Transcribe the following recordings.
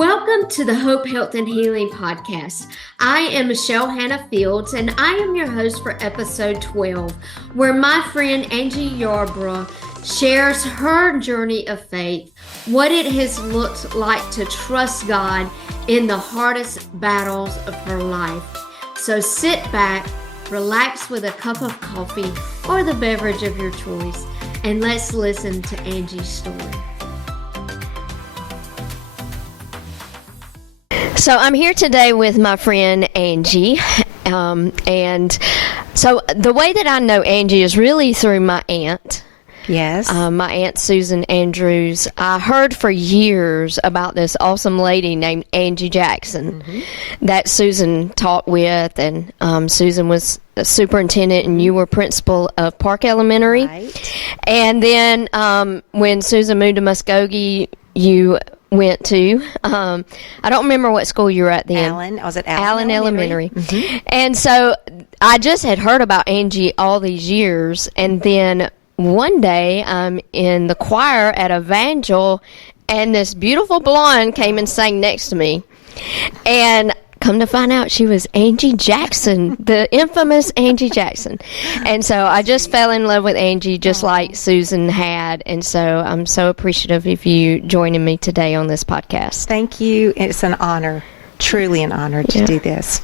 Welcome to the Hope, Health, and Healing podcast. I am Michelle Hannah Fields, and I am your host for episode 12, where my friend Angi Yarbrough shares her journey of faith, what it has looked like to trust God in the hardest battles of her life. So sit back, relax with a cup of coffee or the beverage of your choice, and let's listen to Angi's story. So I'm here today with my friend Angi, and so the way that I know Angi is really through my aunt. Yes. My Aunt Susan Andrews. I heard for years about this awesome lady named Angi Jackson that Susan taught with, and Susan was a superintendent and you were principal of Park Elementary. Right. And then when Susan moved to Muskogee, you went to, I don't remember what school you were at then. I was at Allen Elementary. And so I just had heard about Angi all these years, and then one day I'm in the choir at Evangel, and this beautiful blonde came and sang next to me. And come to find out, she was Angi Jackson, the infamous Angi Jackson. And so I just fell in love with Angi just like Susan had. And so I'm so appreciative of you joining me today on this podcast. Thank you. It's an honor, truly an honor to do this.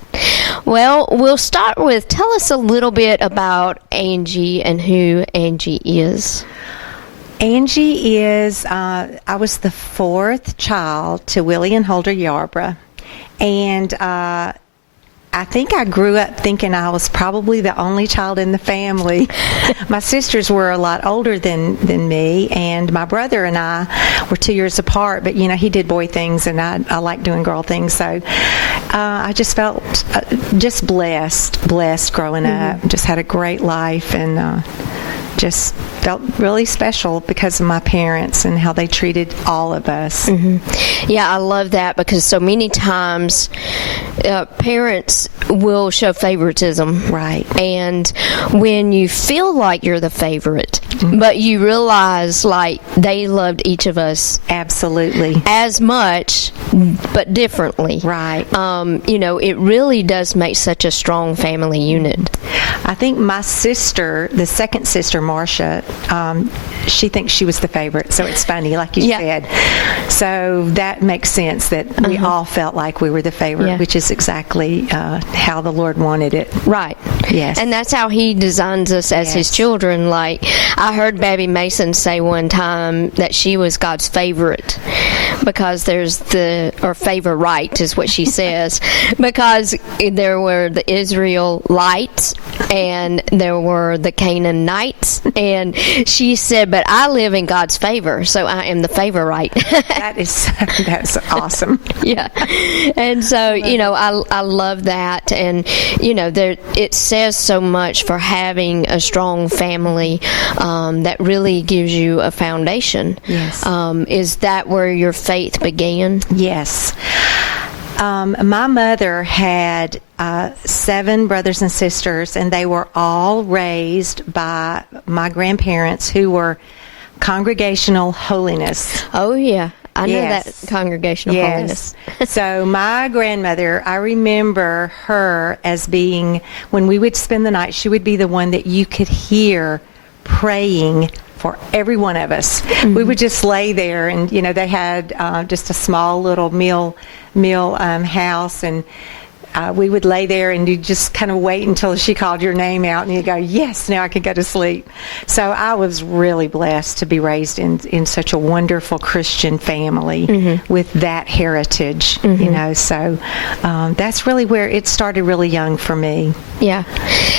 Well, we'll start with, tell us a little bit about Angi and who Angi is. Angi is, I was the fourth child to Willie and Huldah Yarbrough. And I think I grew up thinking I was probably the only child in the family. My sisters were a lot older than me, and my brother and I were 2 years apart, but, you know, he did boy things, and I like doing girl things. So I just felt just blessed growing up, just had a great life, and just felt really special because of my parents and how they treated all of us. Yeah, I love that because so many times parents will show favoritism. Right. And when you feel like you're the favorite, but you realize like they loved each of us Absolutely. as much, but differently. Right. You know, it really does make such a strong family unit. I think my sister, the second sister, Marcia, she thinks she was the favorite, so it's funny, like you said. So that makes sense that we all felt like we were the favorite, which is exactly how the Lord wanted it. Right. Yes. And that's how He designs us as His children. Like, I heard Babby Mason say one time that she was God's favorite because there's or favorite is what she says, because there were the Israelites and there were the Canaanites, and she said, but I live in God's favor, so I am the favorite. That's awesome. Yeah. And so, you know, I love that, and, you know, it says so much for having a strong family that really gives you a foundation. Yes. Is that where your faith began? Yes. My mother had 7 brothers and sisters, and they were all raised by my grandparents who were Congregational Holiness. Oh, yeah. I know that Congregational Holiness. So my grandmother, I remember her as being, when we would spend the night, she would be the one that you could hear praying for every one of us. We would just lay there, and, you know, they had just a small little meal house, and we would lay there and you just kind of wait until she called your name out and you go, yes, now I can go to sleep. So I was really blessed to be raised in such a wonderful Christian family with that heritage, you know. So that's really where it started really young for me. Yeah.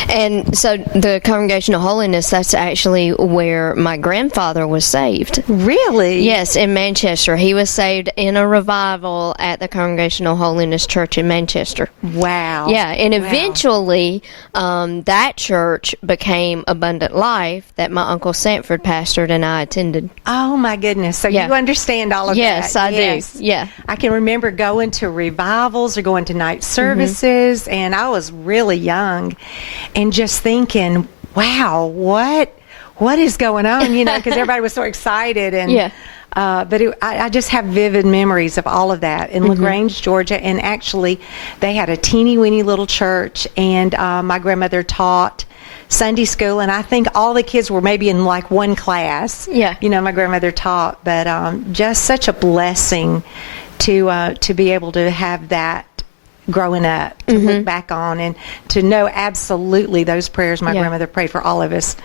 And so the Congregational Holiness, that's actually where my grandfather was saved. Really? Yes, in Manchester. He was saved in a revival at the Congregational Holiness Church in Manchester. Wow. Yeah, and eventually that church became Abundant Life that my Uncle Sanford pastored and I attended. Oh, my goodness. So you understand all of that. Yes, I do. Yeah. I can remember going to revivals or going to night services, and I was really young and just thinking, wow, what what is going on, because everybody was so excited. And Yeah. But I just have vivid memories of all of that in LaGrange, Georgia. And actually, they had a teeny weeny little church, and my grandmother taught Sunday school, and I think all the kids were maybe in like one class. Yeah. My grandmother taught, but just such a blessing to be able to have that growing up, to look back on, and to know absolutely those prayers my grandmother prayed for all of us.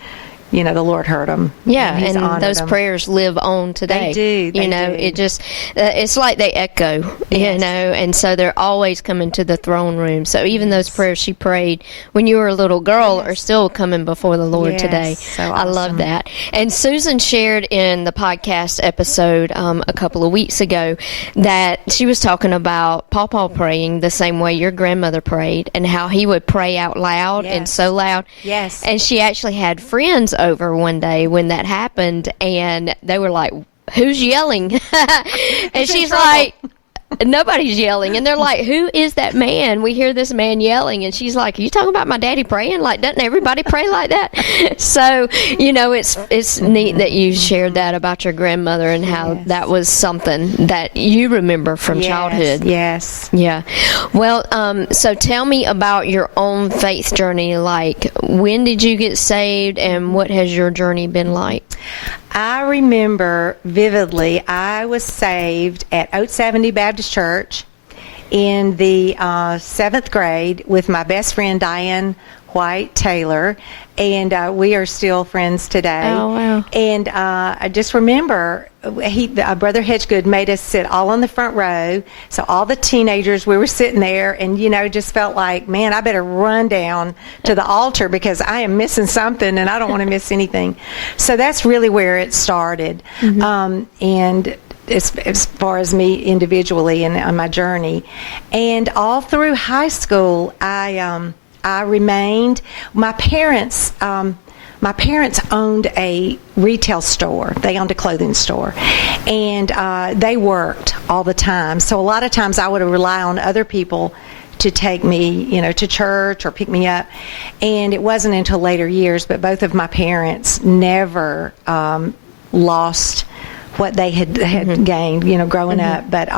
The Lord heard them. Yeah, He's and honored those them. prayers live on today. They do. It just, it's like they echo, Yes. and so they're always coming to the throne room. So even those prayers she prayed when you were a little girl are still coming before the Lord Yes, today. so I love awesome. that. And Susan shared in the podcast episode a couple of weeks ago that she was talking about Pawpaw praying the same way your grandmother prayed, and how he would pray out loud and Yes. so loud. Yes. And she actually had friends over one day when that happened, and they were like, "Who's yelling?" And she's like, "Nobody's yelling." And they're like, "Who is that man? We hear this man yelling." And she's like, "Are you talking about my daddy praying? Like, doesn't everybody pray like that?" So, it's neat that you shared that about your grandmother and how Yes. that was something that you remember from childhood. Yes. Yeah. Well, so tell me about your own faith journey. Like, when did you get saved, and what has your journey been like? I remember vividly, I was saved at Oat 70 Baptist Church in the 7th grade with my best friend, Diane White Taylor, and we are still friends today. Oh, wow. And I just remember Brother Hedgegood made us sit all on the front row. So all the teenagers, we were sitting there, and just felt like, man, I better run down to the altar because I am missing something, and I don't want to miss anything. So that's really where it started. And as far as me individually and on my journey, and all through high school, I remained. My parents owned a retail store. They owned a clothing store, and they worked all the time. So a lot of times I would rely on other people to take me, to church or pick me up. And it wasn't until later years, but both of my parents never lost what they had gained, growing up. But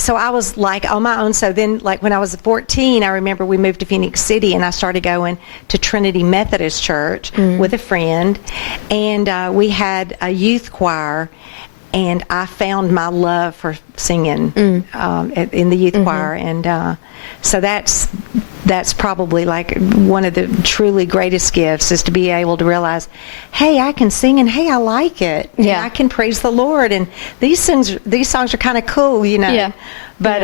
so I was like on my own. So then, like when I was 14, I remember we moved to Phoenix City, and I started going to Trinity Methodist Church with a friend, and we had a youth choir. And I found my love for singing in the youth choir, and so that's probably like one of the truly greatest gifts, is to be able to realize, hey, I can sing, and hey, I like it. Yeah. And I can praise the Lord, and these songs are kind of cool, Yeah. But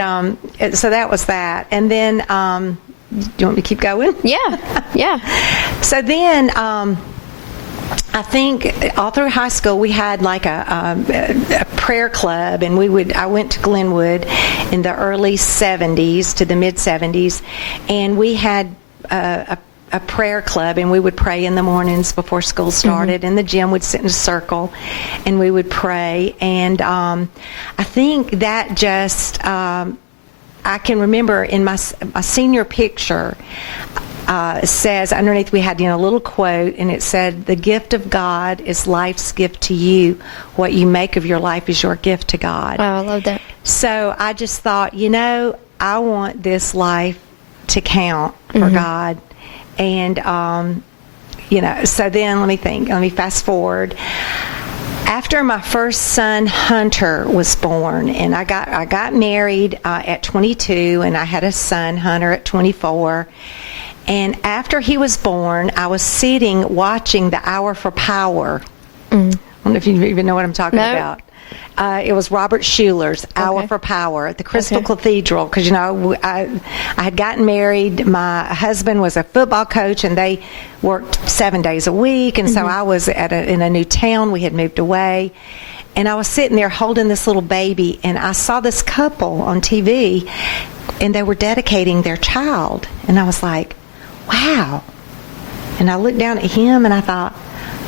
so that was that, and then do you want me to keep going? Yeah. So then, I think all through high school we had like a prayer club, and I went to Glenwood in the early 70s to the mid 70s, and we had a prayer club, and we would pray in the mornings before school started, and the gym would sit in a circle, and we would pray, and I think that just I can remember in my senior picture. Says underneath, we had a little quote, and it said, "The gift of God is life's gift to you. What you make of your life is your gift to God." Wow, I love that. So I just thought, I want this life to count for God, and So then let me think. Let me fast forward. After my first son Hunter was born, and I got married at 22, and I had a son Hunter at 24. And after he was born, I was sitting watching the Hour for Power. I don't know if you even know what I'm talking about. It was Robert Schuler's Hour for Power at the Crystal Cathedral, because I had gotten married. My husband was a football coach, and they worked 7 days a week, and so I was in a new town. We had moved away, and I was sitting there holding this little baby, and I saw this couple on TV, and they were dedicating their child, and I was like, wow. And I looked down at him, and I thought,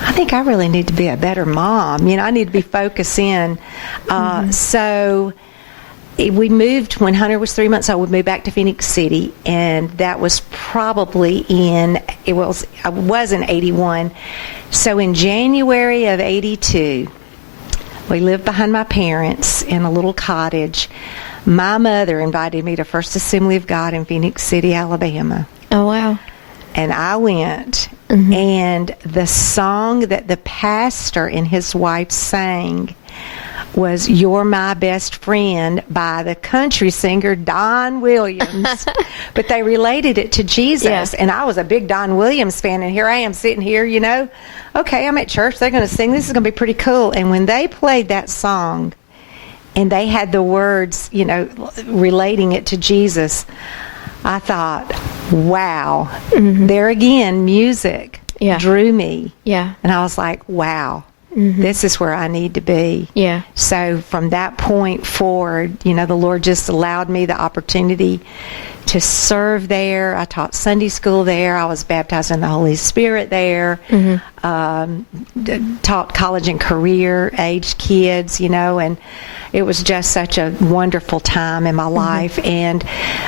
I think I really need to be a better mom. I need to be focused in. So we moved when Hunter was 3 months old. We moved back to Phoenix City, and that was probably it was in 81. So in January of 82, we lived behind my parents in a little cottage. My mother invited me to First Assembly of God in Phoenix City, Alabama. Oh, wow. And I went, and the song that the pastor and his wife sang was "You're My Best Friend" by the country singer Don Williams. But they related it to Jesus. Yeah. And I was a big Don Williams fan, and here I am sitting here, okay, I'm at church, they're going to sing, this is going to be pretty cool. And when they played that song, and they had the words, relating it to Jesus, I thought, wow, there again, music drew me. Yeah. And I was like, wow. This is where I need to be. Yeah. So from that point forward, the Lord just allowed me the opportunity to serve there. I taught Sunday school there. I was baptized in the Holy Spirit there. Taught college and career age kids, and it was just such a wonderful time in my life. And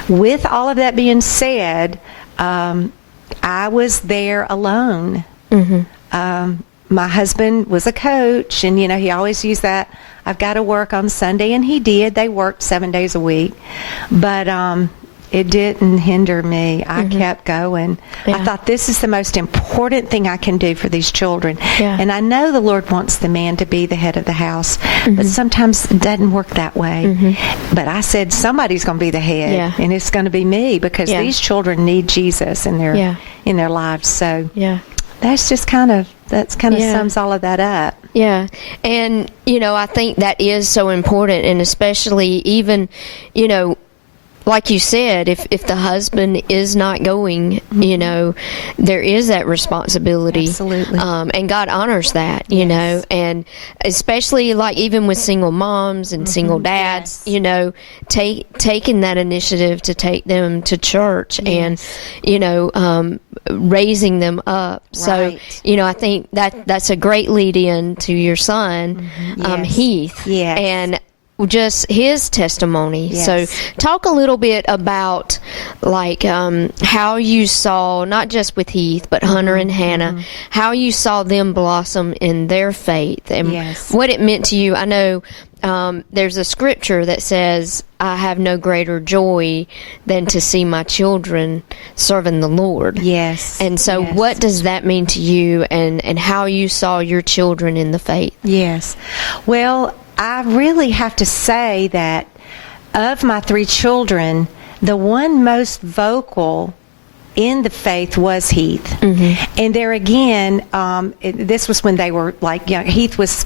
with all of that being said, I was there alone. My husband was a coach, and he always used that, I've got to work on Sunday, and he did. They worked 7 days a week, but it didn't hinder me. I kept going. I thought, this is the most important thing I can do for these children. And I know the Lord wants the man to be the head of the house, but sometimes it doesn't work that way. But I said, somebody's going to be the head, and it's going to be me, because these children need Jesus in their lives. So that's just kind of sums all of that up. Yeah. And, I think that is so important, and especially even, like you said, if the husband is not going, there is that responsibility. Absolutely. And God honors that, and especially like even with single moms and single dads, taking that initiative to take them to church and, raising them up. Right. So, I think that's a great lead in to your son, Heath. Yes. And just his testimony. Yes. So talk a little bit about like how you saw, not just with Heath, but Hunter and Hannah, how you saw them blossom in their faith and what it meant to you. I know there's a scripture that says, I have no greater joy than to see my children serving the Lord. Yes. And so what does that mean to you, and how you saw your children in the faith? Yes. Well, I really have to say that of my three children, the one most vocal in the faith was Heath. And there again, this was when they were like, Heath was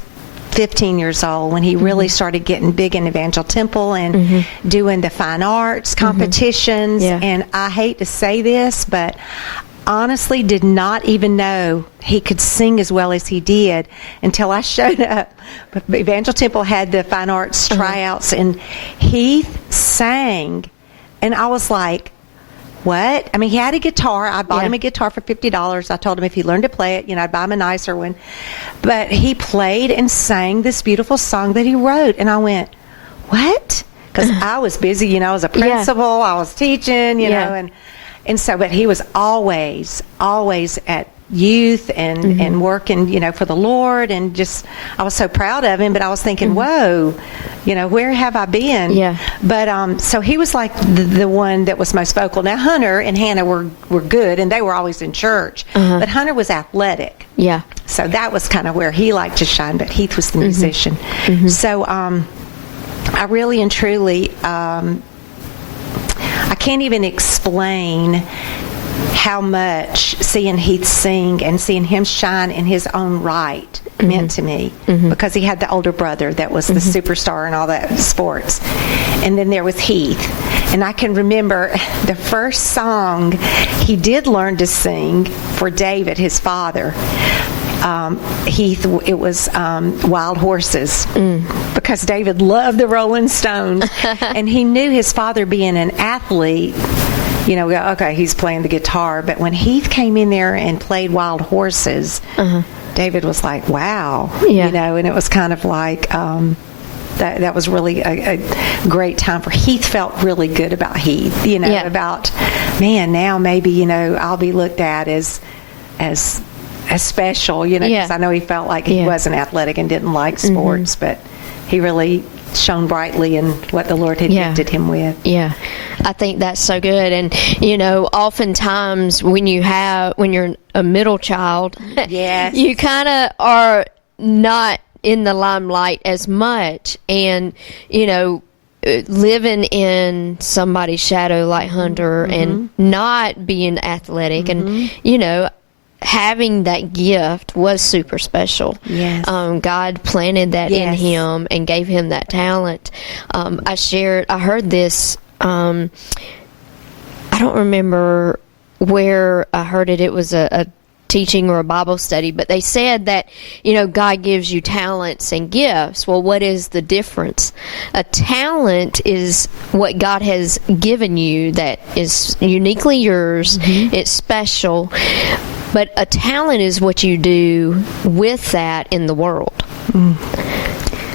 15 years old when he really started getting big in Evangel Temple and doing the fine arts competitions. And I hate to say this, but honestly did not even know he could sing as well as he did until I showed up. Evangel Temple had the fine arts tryouts, and Heath sang, and I was like, what? I mean, he had a guitar. I bought him a guitar for $50. I told him if he learned to play it, I'd buy him a nicer one. But he played and sang this beautiful song that he wrote, and I went, what? Because I was busy, I was a principal, I was teaching, and so, but he was always at youth and working, for the Lord, and just, I was so proud of him, but I was thinking, whoa, where have I been? Yeah. But, so he was like the one that was most vocal. Now, Hunter and Hannah were good, and they were always in church, but Hunter was athletic. Yeah. So that was kind of where he liked to shine, but Heath was the musician. So, I really and truly, I can't even explain how much seeing Heath sing and seeing him shine in his own right meant to me, because he had the older brother that was the superstar in all that sports, and then there was Heath. And I can remember the first song he did learn to sing for David, his father. Heath, it was Wild Horses, because David loved the Rolling Stones, and he knew his father being an athlete, okay, he's playing the guitar. But when Heath came in there and played Wild Horses, David was like, wow, and it was kind of like, that was really a great time for Heath. Felt really good about Heath, about, man, now maybe, I'll be looked at as special, because I know he felt like he wasn't athletic and didn't like sports, but he really shone brightly in what the Lord had gifted him with. Yeah, I think that's so good. And oftentimes when you're a middle child, yes, you kind of are not in the limelight as much, and living in somebody's shadow like Hunter, and not being athletic, and having that gift was super special. Yes. God planted that in him and gave him that talent. I heard this, I don't remember where I heard it. It was a teaching or a Bible study, but they said that, God gives you talents and gifts. Well, what is the difference? A talent is what God has given you that is uniquely yours. It's special. But a talent is what you do with that in the world.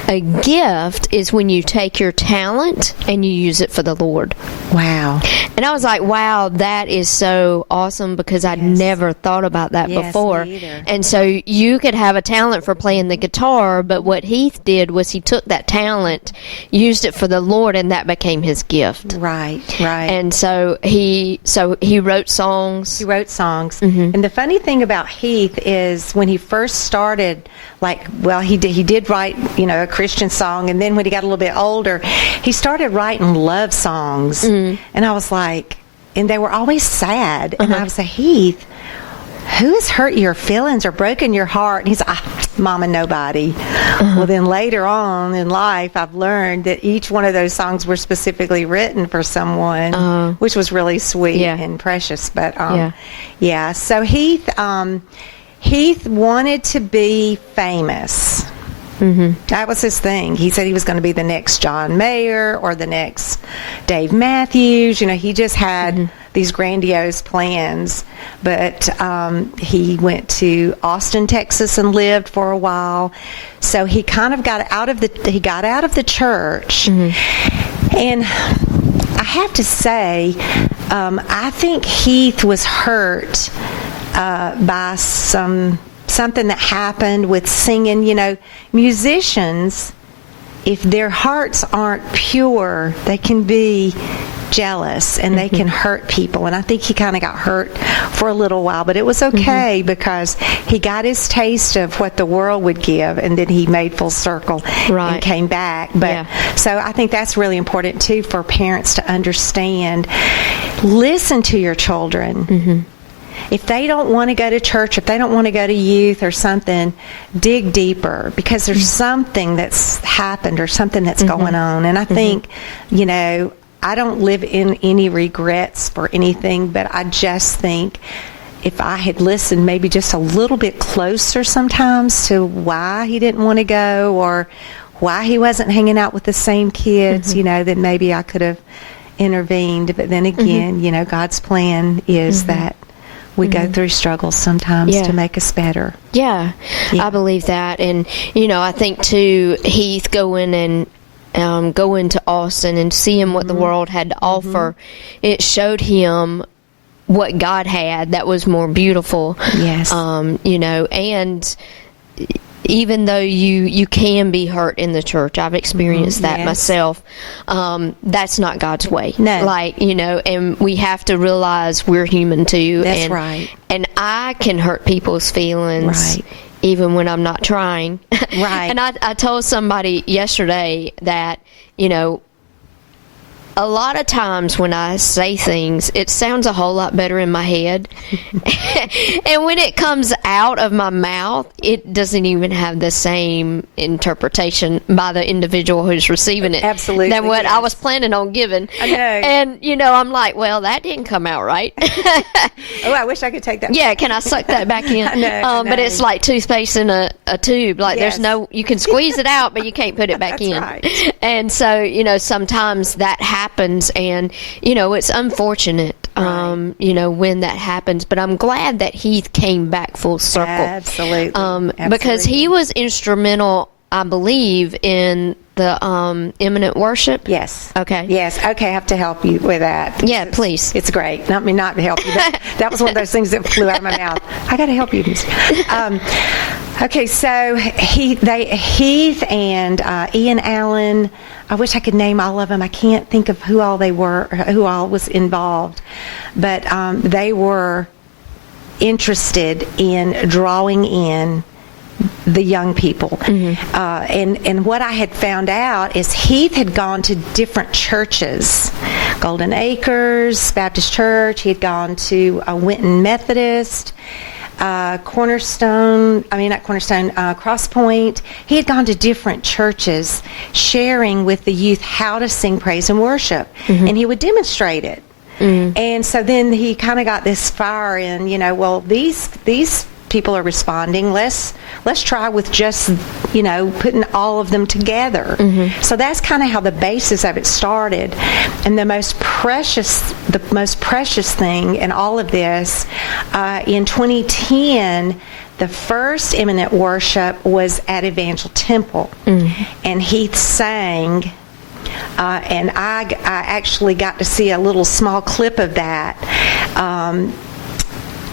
A gift is when you take your talent and you use it for the Lord. Wow. And I was like, wow, that is so awesome, because I'd never thought about that before. Me either. And so you could have a talent for playing the guitar, but what Heath did was he took that talent, used it for the Lord, and that became his gift. Right. And so he wrote songs. He wrote songs. And the funny thing about Heath is when he first started, he did write, a Christian song, and then when he got a little bit older, he started writing love songs. And I was like, and they were always sad. And I was like, Heath, who has hurt your feelings or broken your heart? And he's like, Mama, nobody. Well, then later on in life, I've learned that each one of those songs were specifically written for someone, which was really sweet and precious. But so Heath wanted to be famous. That was his thing. He said he was going to be the next John Mayer or the next Dave Matthews. He just had these grandiose plans. But he went to Austin, Texas, and lived for a while. So he kind of got out of the church. And I have to say, I think Heath was hurt by something that happened with singing. Musicians, if their hearts aren't pure, they can be jealous and they can hurt people. And I think he kind of got hurt for a little while, but it was okay because he got his taste of what the world would give, and then he made full circle and came back. But so I think that's really important too for parents to understand. Listen to your children. If they don't want to go to church, if they don't want to go to youth or something, dig deeper, because there's something that's happened or something that's going on. And I think, I don't live in any regrets for anything, but I just think if I had listened maybe just a little bit closer sometimes to why he didn't want to go or why he wasn't hanging out with the same kids, then maybe I could have intervened. But then again, God's plan is that we go through struggles sometimes to make us better. Yeah, I believe that. And, I think, too, Heath going to Austin and seeing what the world had to offer, it showed him what God had that was more beautiful. Yes. And even though you can be hurt in the church, I've experienced that myself, that's not God's way. No. And we have to realize we're human too. That's right. And I can hurt people's feelings even when I'm not trying. Right. And I told somebody yesterday that, a lot of times when I say things, it sounds a whole lot better in my head. And when it comes out of my mouth, it doesn't even have the same interpretation by the individual who's receiving it. Absolutely. Than what I was planning on giving. I know. And, I'm like, well, that didn't come out right. Oh, I wish I could take that. Yeah, can I suck that back in? I know. But it's like toothpaste in a tube. Like there's you can squeeze it out, but you can't put it back That's in. Right. And so, sometimes that happens, and it's unfortunate when that happens, but I'm glad that Heath came back full circle. Absolutely. Because he was instrumental, I believe, in the imminent worship. Yes. Okay. Yes. Okay, I have to help you with that. Yeah, please. It's great. Not me not to help you. That was one of those things that flew out of my mouth. I got to help you. Okay, so Heath and Ian Allen, I wish I could name all of them. I can't think of who all they were, who all was involved. But they were interested in drawing in the young people. And what I had found out is Heath had gone to different churches. Golden Acres Baptist Church. He had gone to Winton Methodist. Cross Point. He had gone to different churches sharing with the youth how to sing praise and worship. And he would demonstrate it. And so then he kind of got this fire in, well, these people are responding. Let's try with just, putting all of them together. So that's kind of how the basis of it started. And the most precious thing in all of this, in 2010, the first imminent worship was at Evangel Temple, and Heath sang. And I actually got to see a little small clip of that.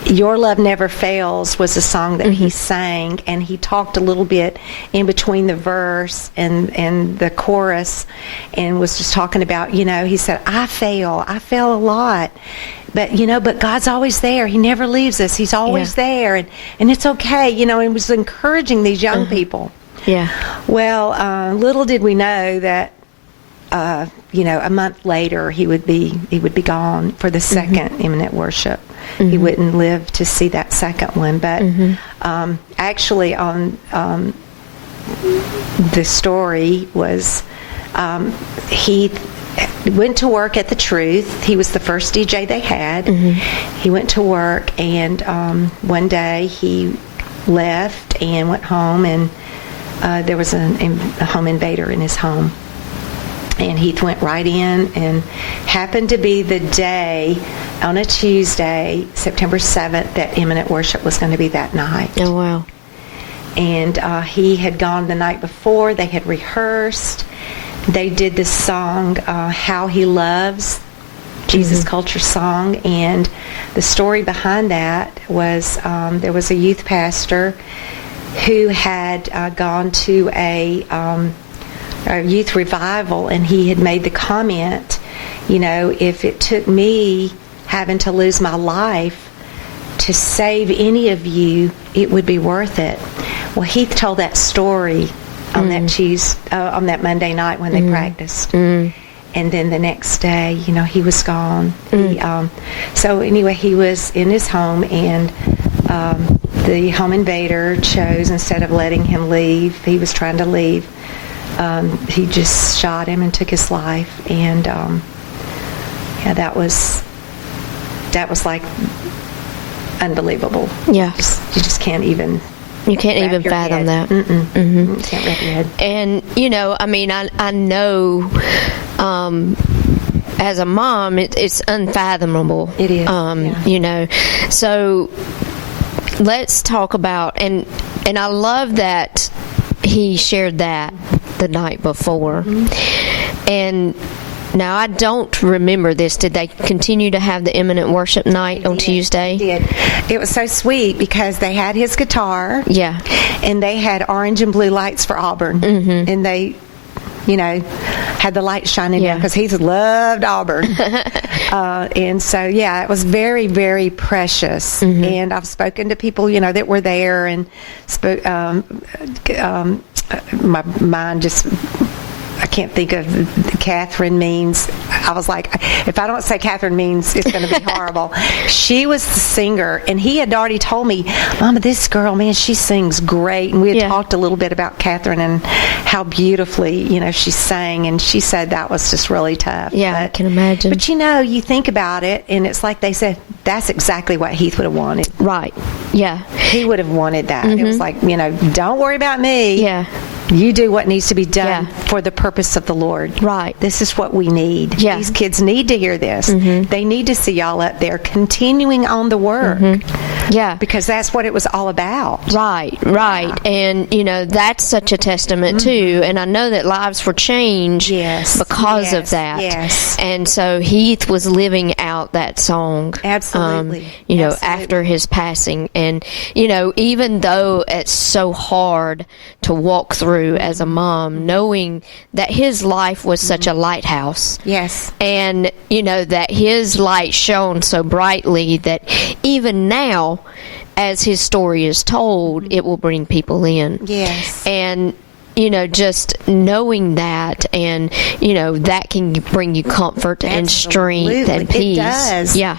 Your Love Never Fails was a song that he sang, and he talked a little bit in between the verse and the chorus, and was just talking about, he said, I fail a lot. But God's always there. He never leaves us. He's always there, and it's okay, and was encouraging these young people. Yeah. Well, little did we know that a month later he would be gone for the second imminent worship. He wouldn't live to see that second one. But actually, on the story was he went to work at the Truth. He was the first DJ they had. He went to work, and one day he left and went home, and there was a home invader in his home. And Heath went right in, and happened to be the day, on a Tuesday, September 7th, that imminent worship was going to be that night. Oh, wow. And he had gone the night before. They had rehearsed. They did this song, How He Loves, Jesus Culture song. And the story behind that was there was a youth pastor who had gone to a youth revival, and he had made the comment, if it took me having to lose my life to save any of you, it would be worth it. Well, Heath told that story on that Monday night when they practiced. And then the next day, he was gone. So anyway, he was in his home, and the home invader chose, instead of letting him leave, he was trying to leave, he just shot him and took his life. And that was like unbelievable. Yeah, you just can't even. You can't even fathom that. You can't wrap your head. And I know, as a mom, it's unfathomable. It is. So let's talk about, and I love that he shared that the night before. And now, I don't remember this. Did they continue to have the imminent worship night on Tuesday? They did. It was so sweet because they had his guitar. Yeah. And they had orange and blue lights for Auburn. And they, had the lights shining down because he loved Auburn. And so, it was very, very precious. And I've spoken to people, that were there, and my mind just... I can't think of Catherine Means. I was like, if I don't say Catherine Means, it's going to be horrible. She was the singer, and he had already told me, Mama, this girl, man, she sings great. And we had talked a little bit about Catherine and how beautifully, she sang, and she said that was just really tough. Yeah, I can imagine. But, you think about it, and it's like they said, that's exactly what Heath would have wanted. Right. Yeah. He would have wanted that. It was like, don't worry about me. Yeah. You do what needs to be done for the purpose of the Lord. Right. This is what we need. Yeah. These kids need to hear this. They need to see y'all up there continuing on the work. Yeah. Because that's what it was all about. Right. And, that's such a testament, too. And I know that lives were changed because of that. Yes. And so Heath was living out that song. Absolutely. After his passing. And, even though it's so hard to walk through as a mom, knowing that his life was such a lighthouse. Yes. And, that his light shone so brightly that even now, as his story is told, it will bring people in. Yes. And, just knowing that, and, that can bring you comfort and strength and peace. It does. Yeah.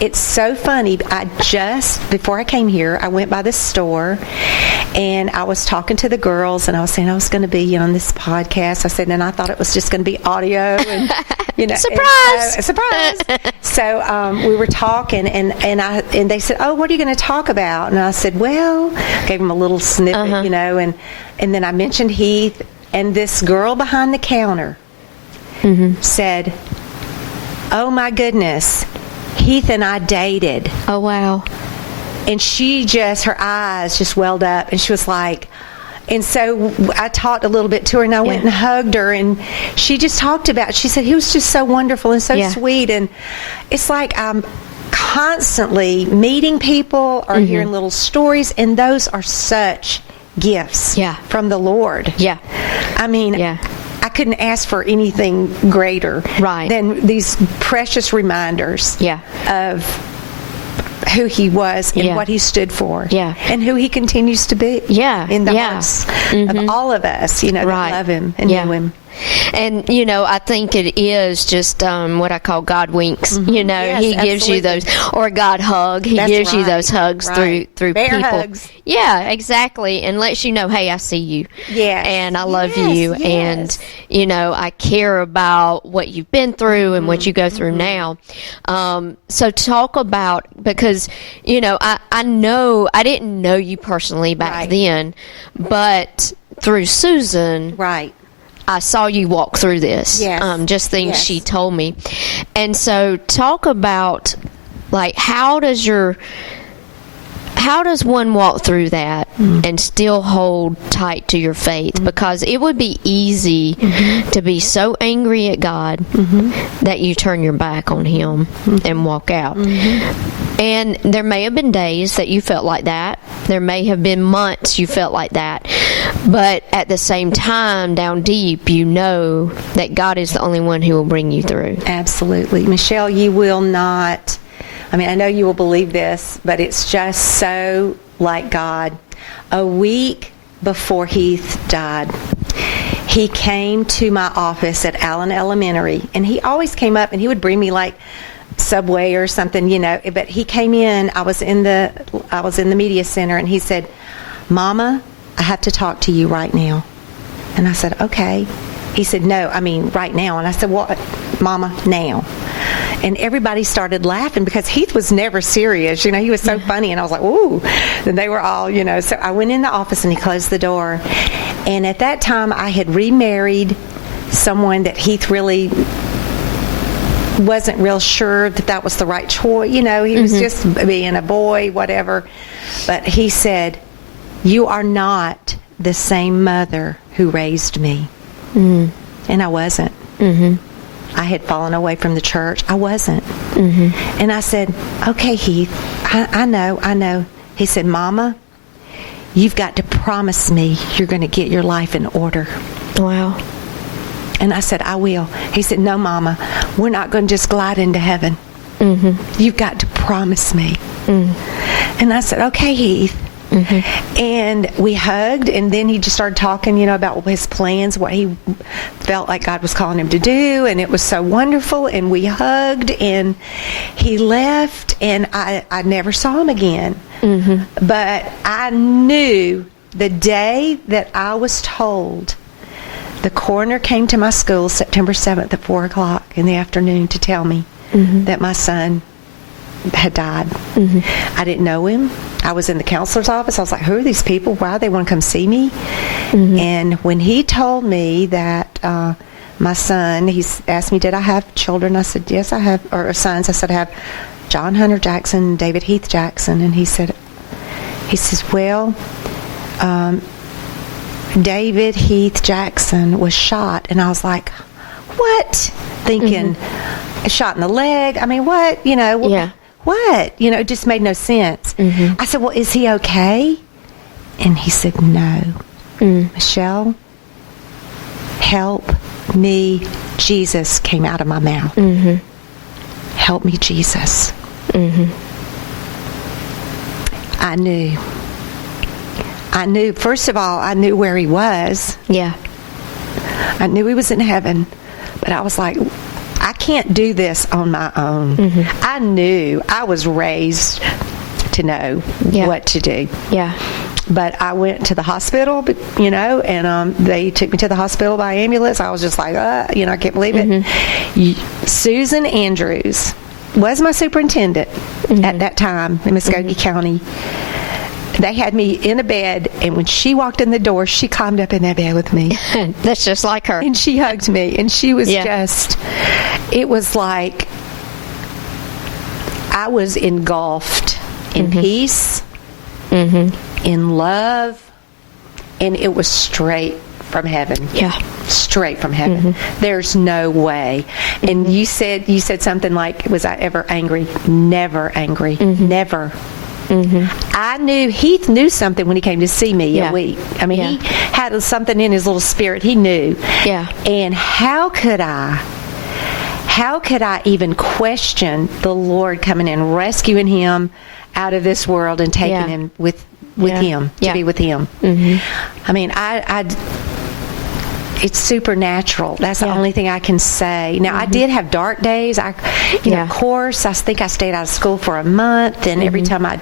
It's so funny. Before I came here, I went by the store, and I was talking to the girls, and I was saying I was going to be on this podcast. I said, and I thought it was just going to be audio, and surprise, surprise. So we were talking, and they said, "Oh, what are you going to talk about?" And I said, "Well," gave them a little snippet, and then I mentioned Heath, and this girl behind the counter said, "Oh my goodness, Heath and I dated." Oh, wow. And her eyes just welled up, and she was like, and so I talked a little bit to her, and I went and hugged her, and she just talked about, she said, he was just so wonderful and so sweet. And it's like I'm constantly meeting people or hearing little stories, and those are such gifts from the Lord. Yeah. I mean, I couldn't ask for anything greater than these precious reminders of who he was and what he stood for, and who he continues to be in the hearts of all of us, that love him and knew him. And, I think it is just what I call God winks. Yes, he gives you those, or God hug. He gives you those hugs through Bear people. Hugs. Yeah, exactly. And lets you know, hey, I see you. Yes. And I love you. Yes. And, I care about what you've been through and what you go through now. So talk about, because, I know, I didn't know you personally back then, but through Susan. Right. I saw you walk through this. Yes. Just things she told me. And so talk about, like, how does one walk through that and still hold tight to your faith? Because it would be easy to be so angry at God that you turn your back on him and walk out. And there may have been days that you felt like that. There may have been months you felt like that. But at the same time, down deep, you know that God is the only one who will bring you through. Absolutely. Michelle, you will not, I know you will believe this, but it's just so like God. A week before Heath died, he came to my office at Allen Elementary, and he always came up and he would bring me like Subway or something, but he came in, I was in the media center, and he said, "Mama, I have to talk to you right now." And I said, "Okay." He said, "No, right now." And I said, "What, Mama, now?" And everybody started laughing because Heath was never serious. He was so funny. And I was like, "Ooh." And they were all, So I went in the office, and he closed the door. And at that time, I had remarried someone that Heath really wasn't real sure that was the right choice. He was just being a boy, whatever. But he said, "You are not the same mother who raised me." And I wasn't. I had fallen away from the church. I wasn't. And I said, "Okay, Heath, I know. He said, "Mama, you've got to promise me you're going to get your life in order." Wow. And I said, "I will." He said, "No, Mama, we're not going to just glide into heaven. You've got to promise me." And I said, "Okay, Heath." And we hugged, and then he just started talking, about his plans, what he felt like God was calling him to do, and it was so wonderful. And we hugged, and he left, and I never saw him again. But I knew the day that I was told, the coroner came to my school September 7th at 4 o'clock in the afternoon to tell me that my son had died. I didn't know him. I was in the counselor's office. I was like, "Who are these people? Why do they want to come see me?" And when he told me that my son, he asked me, "Did I have children?" I said, "Yes, I have," or sons. I said, "I have John Hunter Jackson, David Heath Jackson. And he says, well, David Heath Jackson was shot. And I was like, what? Thinking, a shot in the leg? I mean, what? You know, what? You know, it just made no sense. I said, well, is he okay? And he said, no. Michelle, help me, Jesus came out of my mouth. Help me, Jesus. I knew, first of all, I knew where he was. Yeah. I knew he was in heaven, but I was like, I can't do this on my own. I knew, I was raised to know what to do. Yeah. But I went to the hospital, you know, and they took me to the hospital by ambulance. I was just like, you know, I can't believe it. Susan Andrews was my superintendent at that time in Muskogee County. They had me in a bed, and when she walked in the door, she climbed up in that bed with me. That's just like her. And she hugged me, and she was just, it was like I was engulfed in peace, in love, and it was straight from heaven. Yeah. Straight from heaven. There's no way. And you said something like, was I ever angry? Never angry. Never. I knew Heath knew something when he came to see me a week. I mean, he had something in his little spirit. He knew. Yeah. And how could I even question the Lord coming and rescuing him out of this world and taking him with him to be with him? I mean, it's supernatural. That's the only thing I can say. Now, I did have dark days. Of course, I think I stayed out of school for a month, and every time I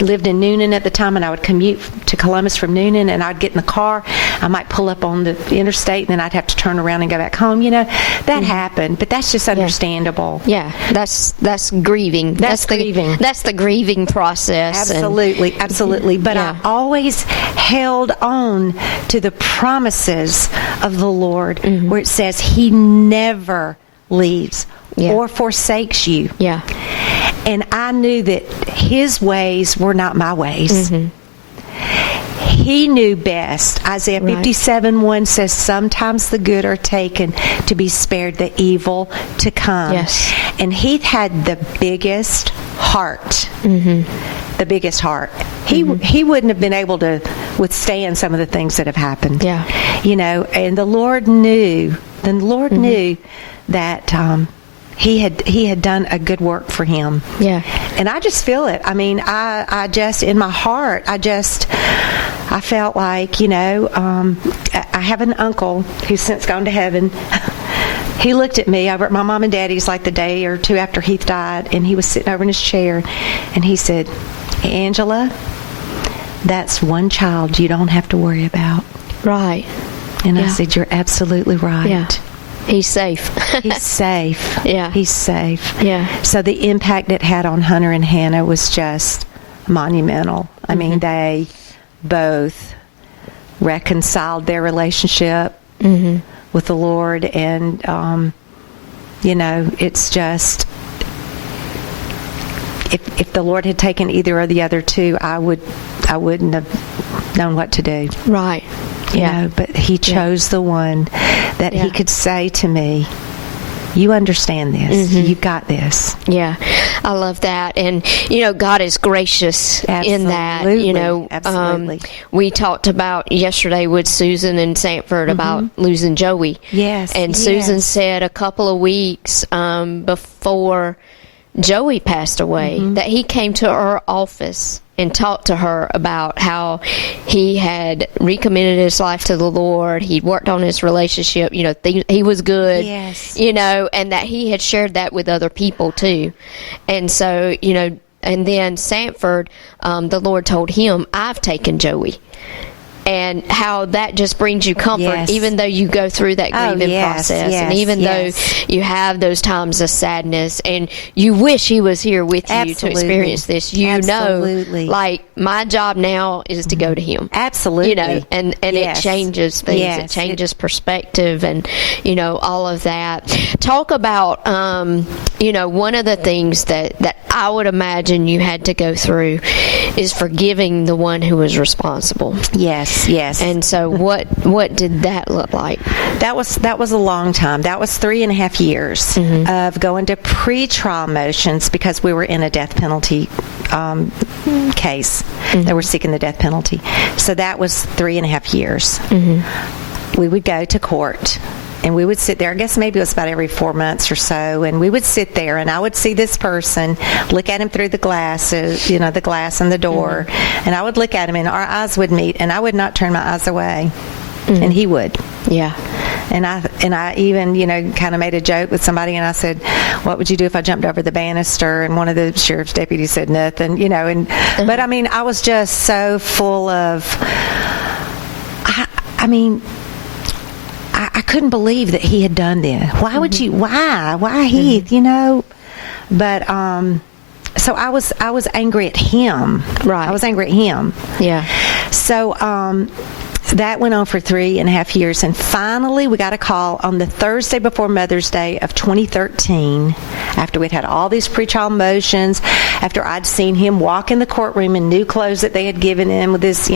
lived in Noonan at the time, and I would commute to Columbus from Noonan, and I'd get in the car. I might pull up on the interstate, and then I'd have to turn around and go back home. You know, that happened, but that's just understandable. Yeah, that's grieving. That's grieving. That's the grieving process. Absolutely, absolutely. But I always held on to the promises of the Lord, where it says He never leaves or forsakes you. Yeah. And I knew that His ways were not my ways. He knew best. Isaiah 57:1 says, sometimes the good are taken to be spared the evil to come. Yes. And Heath had the biggest heart. The biggest heart. He wouldn't have been able to withstand some of the things that have happened. Yeah. You know, and the Lord knew. Then the Lord knew that He had done a good work for him. Yeah. And I just feel it. I mean, I just, in my heart, I felt like, you know, I have an uncle who's since gone to heaven. He looked at me over at my mom and daddy's like the day or two after Heath died, and he was sitting over in his chair, and he said, Angela, that's one child you don't have to worry about. Right. And I said, you're absolutely right. Yeah. He's safe. He's safe. Yeah. He's safe. Yeah. So the impact it had on Hunter and Hannah was just monumental. I mean, they both reconciled their relationship with the Lord, and you know, it's just, if the Lord had taken either or the other two, I wouldn't have known what to do. Right. You know, but He chose the one that He could say to me, you understand this. You've got this. Yeah. I love that. And, you know, God is gracious in that. You know, absolutely. We talked about yesterday with Susan and Sanford about losing Joey. Yes. And Susan said a couple of weeks before Joey passed away that he came to her office and talked to her about how he had recommitted his life to the Lord. He'd worked on his relationship. You know, he was good. Yes. You know, and that he had shared that with other people too. And so, you know, and then Sanford, the Lord told him, I've taken Joey. and how that just brings you comfort, Yes. even though you go through that grieving yes, process, yes, and even yes. though you have those times of sadness, and you wish he was here with you to Absolutely. experience this. Absolutely. Like, my job now is to go to him. Absolutely. And Yes. it changes things. Yes. It changes perspective, and all of that. Talk about one of the things that I would imagine you had to go through is forgiving the one who was responsible. Yes, yes. And so what did that look like? That was a long time. That was 3.5 years of going to pre-trial motions because we were in a death penalty case. They were seeking the death penalty. So that was 3.5 years. We would go to court. And we would sit there, I guess maybe it was about every 4 months or so, and we would sit there, and I would see this person, look at him through the glasses, the glass in the door, and I would look at him, and our eyes would meet, and I would not turn my eyes away, and he would. Yeah. And I even, kind of made a joke with somebody, and I said, what would you do if I jumped over the banister? And one of the sheriff's deputies said nothing, but I mean, I was just so full of, I couldn't believe that he had done this. Why would you? Why Heath? But so I was angry at him. Right. I was angry at him. Yeah. So that went on for 3.5 years, and finally we got a call on the Thursday before Mother's Day of 2013, after we'd had all these pretrial motions, after I'd seen him walk in the courtroom in new clothes that they had given him with this,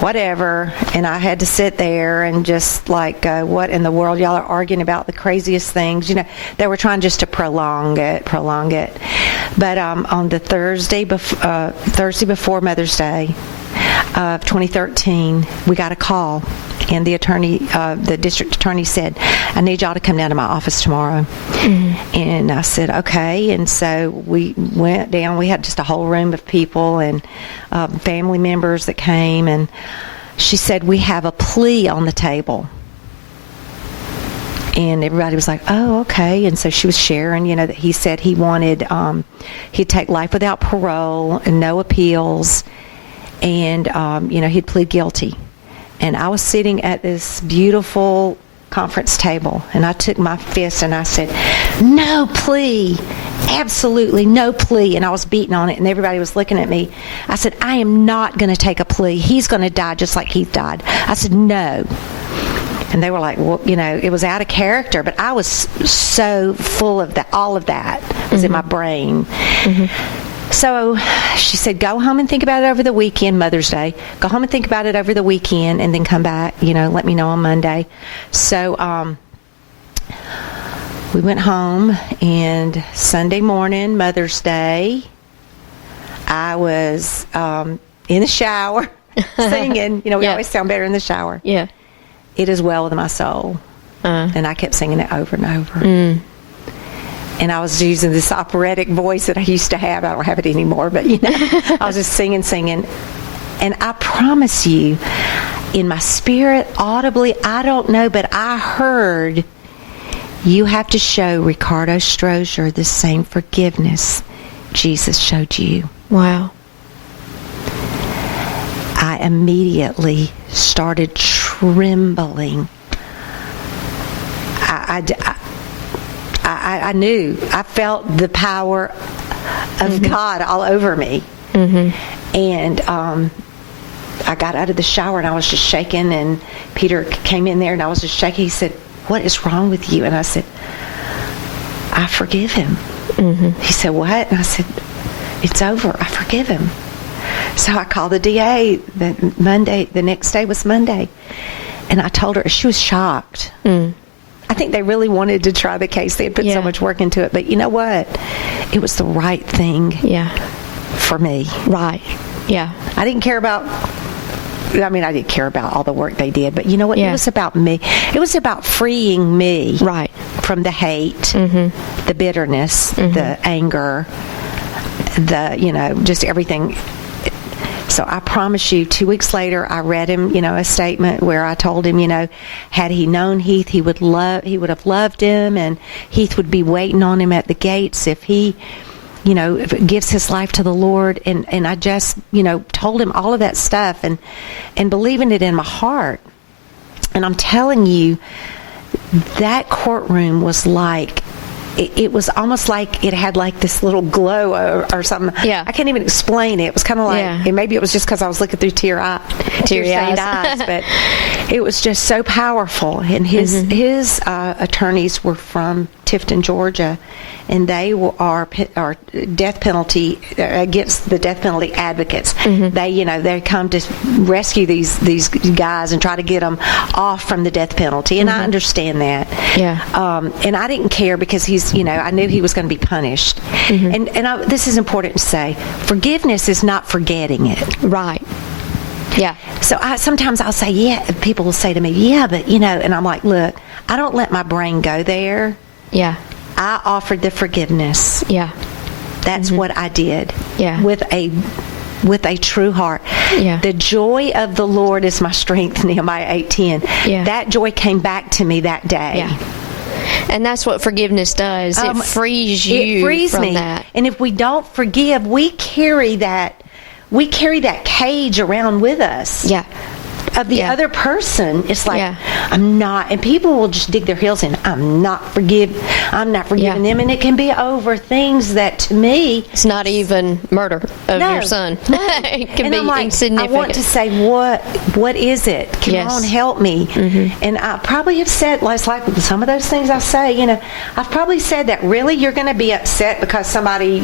whatever, and I had to sit there and just like, what in the world? Y'all are arguing about the craziest things. They were trying just to prolong it. But on the Thursday before Mother's Day of 2013, we got a call, and the district attorney said, I need y'all to come down to my office tomorrow. And I said, okay. And so we went down. We had just a whole room of people and family members that came, and she said, we have a plea on the table. And everybody was like, oh, okay. And so she was sharing, that he said he wanted, he'd take life without parole and no appeals, and he'd plead guilty. And I was sitting at this beautiful conference table, and I took my fist and I said, no plea, absolutely no plea. And I was beating on it, and everybody was looking at me. I said, I am not going to take a plea. He's going to die just like Heath died. I said, no. And they were like, well, it was out of character, but I was so full of that. All of that was in my brain. So she said, go home and think about it over the weekend, Mother's Day. Go home and think about it over the weekend, and then come back, let me know on Monday. So we went home, and Sunday morning, Mother's Day, I was in the shower singing. We always sound better in the shower. Yeah. It is well with my soul. And I kept singing it over and over. And I was using this operatic voice that I used to have. I don't have it anymore, but I was just singing. And I promise you, in my spirit, audibly, I don't know, but I heard, you have to show Ricardo Strozier the same forgiveness Jesus showed you. Wow. I immediately started trembling. I knew. I felt the power of God all over me. And I got out of the shower, and I was just shaking, and Peter came in there, and I was just shaking. He said, what is wrong with you? And I said, I forgive him. He said, what? And I said, it's over. I forgive him. So I called the DA the next day was Monday, and I told her. She was shocked. I think they really wanted to try the case. They had put so much work into it. But you know what? It was the right thing for me. Right. Yeah. I didn't care about... I didn't care about all the work they did. But you know what? It was about me. It was about freeing me from the hate, the bitterness, the anger, just everything. So I promise you, 2 weeks later, I read him, a statement where I told him, had he known Heath, he would have loved him, and Heath would be waiting on him at the gates if he gives his life to the Lord, and I just, told him all of that stuff and believing it in my heart. And I'm telling you, that courtroom was like, it was almost like it had like this little glow or something. Yeah. I can't even explain it. It was kind of like, and maybe it was just because I was looking through tear-stained eyes, but it was just so powerful. And his attorneys were from Tifton, Georgia, and they are death penalty against the death penalty advocates. They come to rescue these guys and try to get them off from the death penalty, and I understand that. And I didn't care because I knew he was going to be punished. This is important to say: forgiveness is not forgetting it. Right. Yeah. So sometimes I'll say, people will say to me, but and I'm like, look, I don't let my brain go there. Yeah. I offered the forgiveness. Yeah. That's what I did. Yeah. With a true heart. Yeah. The joy of the Lord is my strength, Nehemiah 8:10. Yeah. That joy came back to me that day. Yeah. And that's what forgiveness does. It frees you from that. And if we don't forgive, we carry that cage around with us. Yeah. Of the other person. It's like, I'm not, and people will just dig their heels in. I'm not forgiving them, and it can be over things that, to me, it's not even murder of your son. It can be insignificant. I want to say, what is it? Come on, help me. And I probably have said, like some of those things I say, I've probably said that. Really, you're going to be upset because somebody,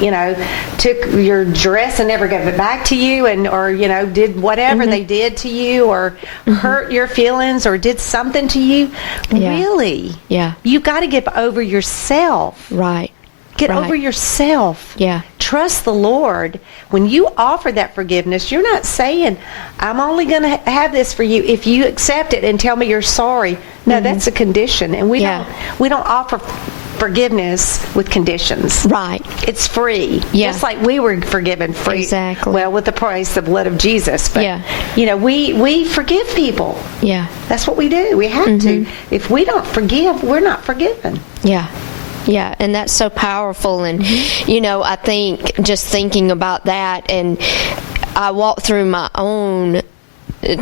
took your dress and never gave it back to you, or did whatever they did to you, or hurt your feelings, or did something to you. Really? Yeah. You got to get over yourself. Right. Get over yourself. Yeah. Trust the Lord. When you offer that forgiveness, you're not saying, I'm only going to have this for you if you accept it and tell me you're sorry. No, that's a condition, and we don't offer forgiveness with conditions. Right. It's free. Yeah. Just like we were forgiven free. Exactly. Well, with the price, the blood of Jesus. But, we forgive people. Yeah. That's what we do. We have to. If we don't forgive, we're not forgiven. Yeah. Yeah, and that's so powerful. And, I think just thinking about that, and I walked through my own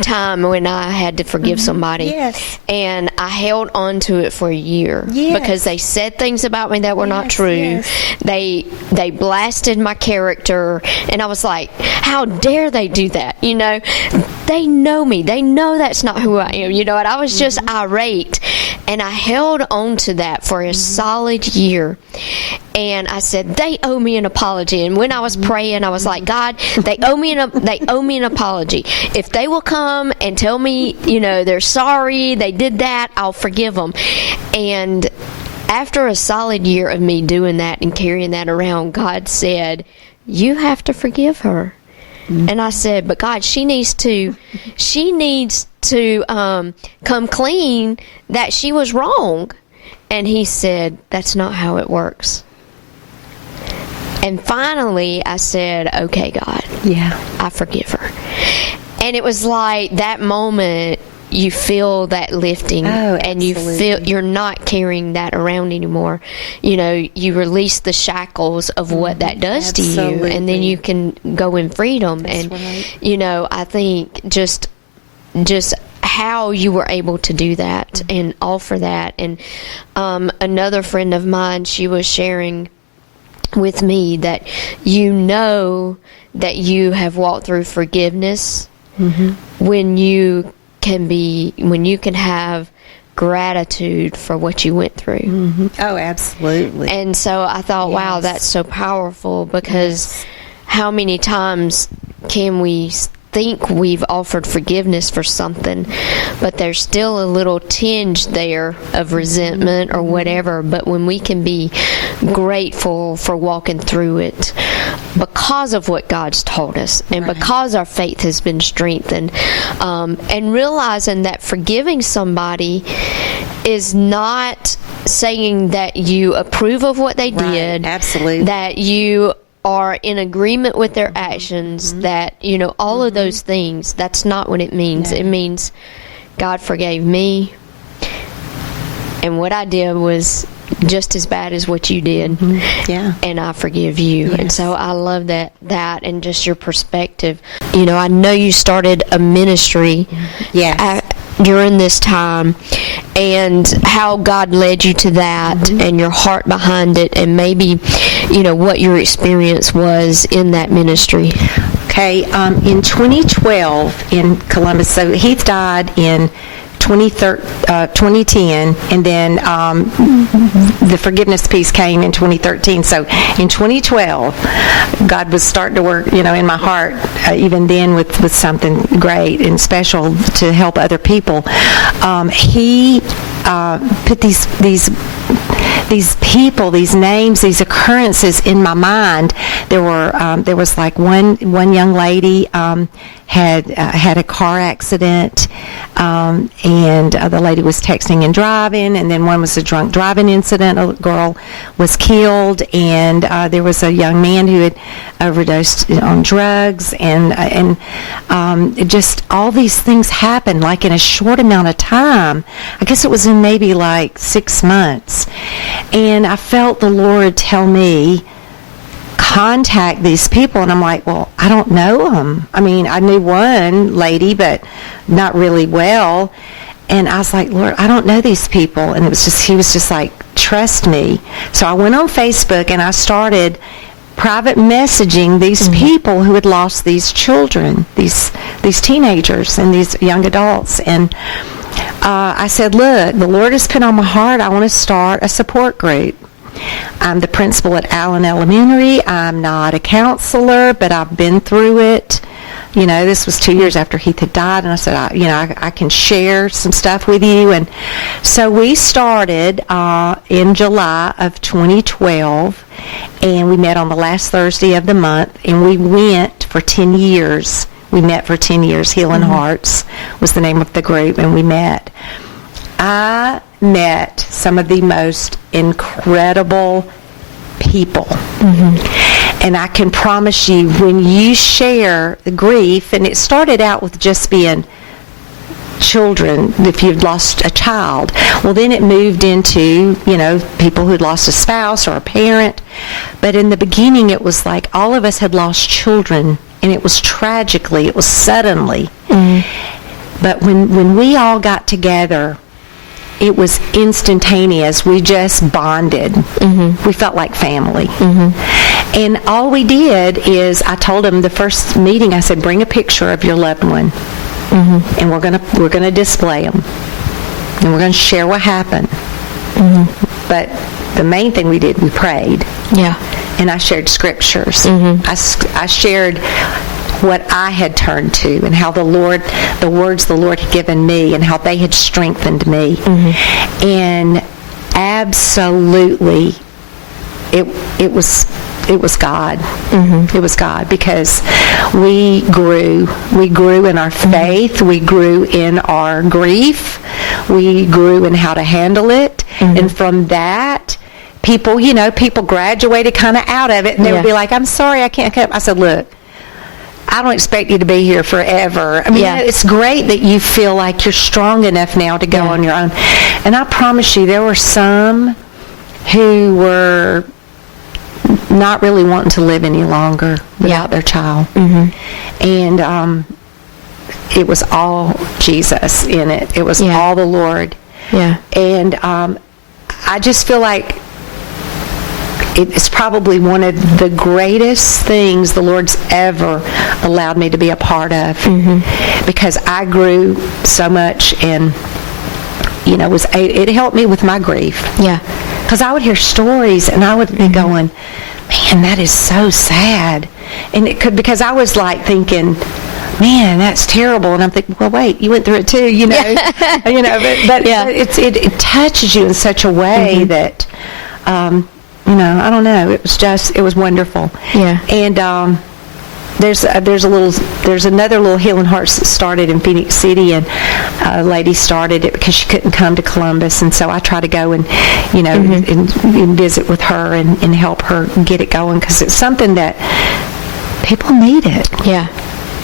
time when I had to forgive somebody. Yes. And I held on to it for a year because they said things about me that were not true. Yes. They blasted my character, and I was like, how dare they do that? They know me. They know that's not who I am. And I was just irate, and I held on to that for a solid year. And I said, they owe me an apology. And when I was praying, I was like, God, they owe me an apology. If they will come and tell me, they're sorry, they did that, I'll forgive them. And after a solid year of me doing that and carrying that around, God said, you have to forgive her. And I said, but God, she needs to come clean that she was wrong. And he said, that's not how it works. And finally, I said, okay, God, I forgive her. And it was like that moment, you feel that lifting, and you feel you're not carrying that around anymore. You release the shackles of what that does to you, and then you can go in freedom. That's right. I think just how you were able to do that and offer that. And another friend of mine, she was sharing with me that that you have walked through forgiveness when you can have gratitude for what you went through. Oh, absolutely. And so I thought, wow, that's so powerful, because how many times can we think we've offered forgiveness for something, but there's still a little tinge there of resentment or whatever. But when we can be grateful for walking through it because of what God's taught us, and because our faith has been strengthened, and realizing that forgiving somebody is not saying that you approve of what they did, absolutely, that you are in agreement with their actions, that, all of those things. That's not what it means. It means God forgave me, and what I did was just as bad as what you did. Yeah. And I forgive you. Yes. And so I love that and just your perspective. You know, I know you started a ministry Yes. during this time, and how God led you to that, and your heart behind it, and maybe, you know, what your experience was in that ministry. Okay, in 2012 in Columbus, so Heath died in 2010, and then the forgiveness piece came in 2013. So in 2012, God was starting to work, you know, in my heart, even then with something great and special to help other people. He put these people, these names, these occurrences in my mind. There was like one young lady had a car accident, and the lady was texting and driving, and then one was a drunk driving incident. A girl was killed, and there was a young man who had overdosed on drugs, and just all these things happened like in a short amount of time. I guess it was in maybe like 6 months, and I felt the Lord tell me, contact these people. And I'm like, well, I don't know them. I mean, I knew one lady, but not really well. And I was like, Lord, I don't know these people. And he was just like, trust me. So I went on Facebook and I started private messaging these people who had lost these children, these teenagers and these young adults. And I said, look, the Lord has put on my heart, I want to start a support group. I'm the principal at Allen Elementary. I'm not a counselor, but I've been through it. You know, this was 2 years after Heath had died, and I said, I can share some stuff with you. And so we started in July of 2012, and we met on the last Thursday of the month, and we went for 10 years. We met for 10 years. Healing Hearts was the name of the group, and we met. I met some of the most incredible people. And I can promise you, when you share the grief, and it started out with just being children, if you'd lost a child, well, then it moved into, you know, people who'd lost a spouse or a parent. But in the beginning, it was like all of us had lost children, and it was tragically, it was suddenly. But when we all got together, it was instantaneous. We just bonded. We felt like family. And all we did is, I told them the first meeting, I said, bring a picture of your loved one, and we're gonna display them, and we're gonna share what happened. But the main thing we did, we prayed. And I shared scriptures. I shared what I had turned to, and how the words the Lord had given me, and how they had strengthened me. And absolutely, it was God. It was God, because we grew in our faith, we grew in our grief, we grew in how to handle it, and from that, people graduated kind of out of it, and they would be like, I'm sorry, I can't come. I said, look, I don't expect you to be here forever. I mean, it's great that you feel like you're strong enough now to go on your own. And I promise you, there were some who were not really wanting to live any longer without their child. And it was all Jesus in it. It was all the Lord. And I just feel like it's probably one of the greatest things the Lord's ever allowed me to be a part of, because I grew so much, and it helped me with my grief. Because I would hear stories, and I would be going, man, that is so sad, and because I was like thinking, man, that's terrible, and I'm thinking, well, wait, you went through it too, but it touches you in such a way that. I don't know. It was wonderful. And there's another little Healing Hearts that started in Phoenix City, and a lady started it because she couldn't come to Columbus, and so I try to go and and visit with her and help her get it going, because it's something that people need it.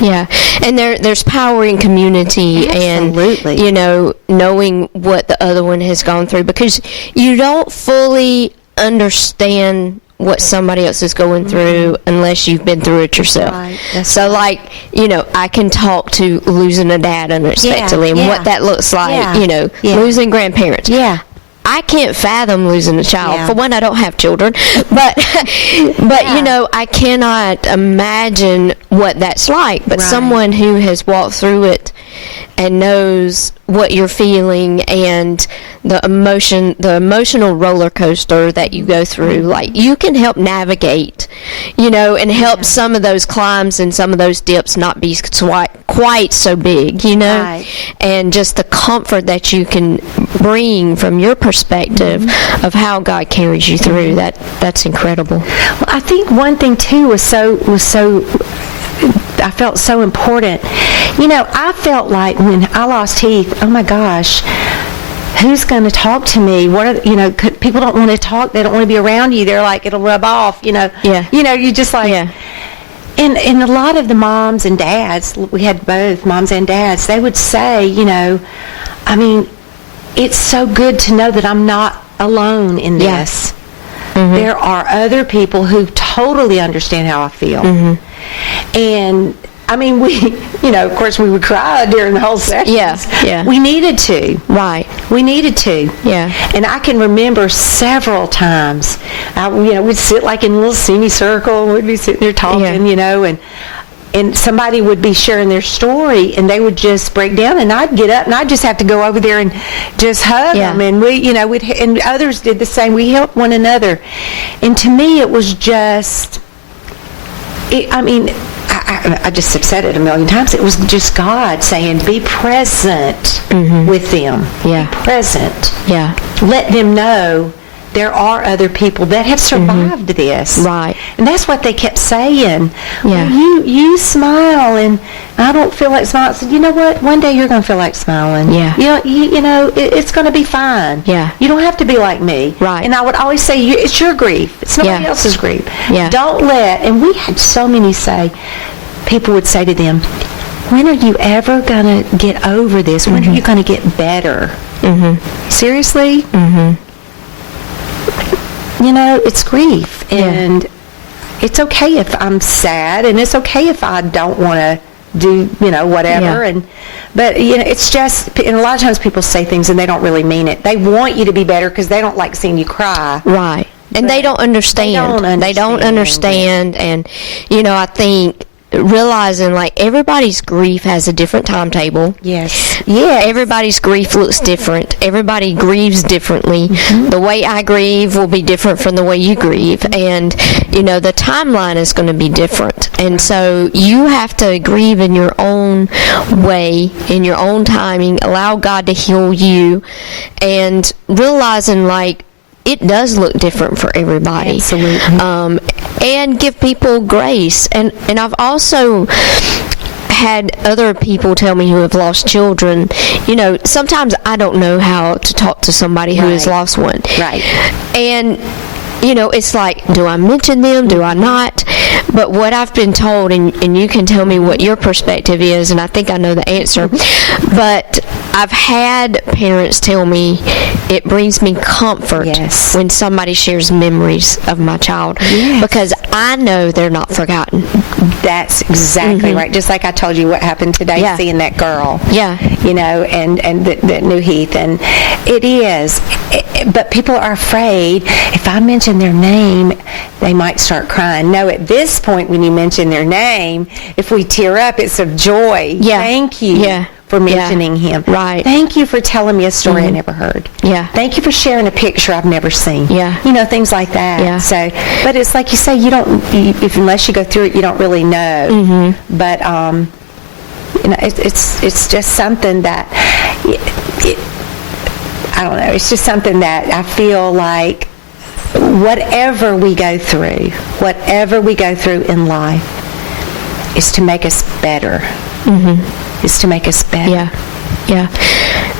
Yeah, and there's power in community. Absolutely. And, you know, knowing what the other one has gone through, because you don't fully understand what somebody else is going through unless you've been through it yourself. Right. That's So, like, you know, I can talk to losing a dad unexpectedly and what that looks like, you know, losing grandparents. Yeah. I can't fathom losing a child. Yeah. For one, I don't have children, but you know, I cannot imagine what that's like. But Right. someone who has walked through it and knows what you're feeling and the emotional roller coaster that you go through, like, you can help navigate, you know, and help some of those climbs and some of those dips not be quite so big, you know. Right. And just the comfort that you can bring from your perspective of how God carries you through, that's incredible. Well, I think one thing too was so I felt so important. You know, I felt like when I lost Heath, oh my gosh, who's going to talk to me? What are, you know, people don't want to talk. They don't want to be around you. They're like, it'll rub off, you know. Yeah. You know, you just like, and a lot of the moms and dads, we had both moms and dads, they would say, you know, I mean, it's so good to know that I'm not alone in this. There are other people who totally understand how I feel. And I mean, we, you know, of course we would cry during the whole session. Yeah. We needed to. Right. We needed to. Yeah. And I can remember several times, you know, we'd sit like in a little semicircle, and we'd be sitting there talking, you know, and somebody would be sharing their story, and they would just break down, and I'd get up, and I'd just have to go over there and just hug them, and we, you know, and others did the same. We helped one another, and to me, it was just, I mean, I just have said it a million times. It was just God saying, "Be present with them. Yeah. Be present. Yeah. Let them know." There are other people that have survived this. Right. And that's what they kept saying. Yeah. Well, you smile, and I don't feel like smiling. I said, you know what? One day you're going to feel like smiling. Yeah. You know, it's going to be fine. Yeah. You don't have to be like me. Right. And I would always say, it's your grief. It's nobody else's grief. Yeah. Don't let, and we had so many people would say to them, when are you ever going to get over this? When are you going to get better? Seriously? You know, it's grief, and it's okay if I'm sad, and it's okay if I don't want to do, you know, whatever. But you know, it's just, and a lot of times people say things and they don't really mean it. They want you to be better because they don't like seeing you cry. Right. And they don't understand. They don't understand. And, you know, I think realizing, like, everybody's grief has a different timetable. Yes. Everybody's grief looks different. Everybody grieves differently. The way I grieve will be different from the way you grieve. And, you know, the timeline is going to be different. And so you have to grieve in your own way, in your own timing, allow God to heal you, and realizing, like, it does look different for everybody. Absolutely. And give people grace. And I've also had other people tell me who have lost children, you know, sometimes I don't know how to talk to somebody who has lost one. Right. And, you know, it's like, do I mention them? Do I not? But what I've been told, and you can tell me what your perspective is, and I think I know the answer, but I've had parents tell me it brings me comfort when somebody shares memories of my child, because I know they're not forgotten. That's exactly right. Just like I told you what happened today, seeing that girl. You know, and that knew Heath, and it is. But people are afraid if I mention their name, they might start crying. No, at this point, when you mention their name, if we tear up, it's of joy. Thank you for mentioning him. Right. Thank you for telling me a story I never heard. Thank you for sharing a picture I've never seen. You know, things like that. So, but it's like you say, you don't, unless you go through it, you don't really know. But you know, it's just something that I don't know. It's just something that I feel like whatever we go through in life is to make us better. Is to make us better.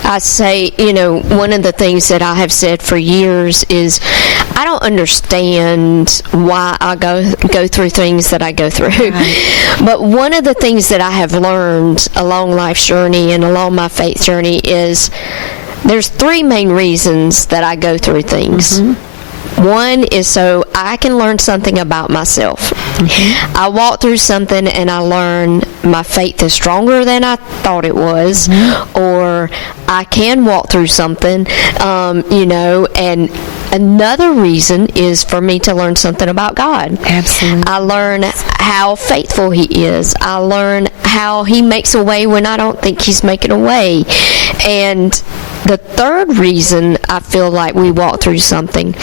I say, you know, one of the things that I have said for years is I don't understand why I go through things that I go through. Right. But one of the things that I have learned along life's journey and along my faith journey is there's 3 main reasons that I go through things. One is so I can learn something about myself. I walk through something and I learn my faith is stronger than I thought it was, or I can walk through something, and another reason is for me to learn something about God. Absolutely. I learn how faithful He is. I learn how He makes a way when I don't think He's making a way. And the third reason I feel like we walk through something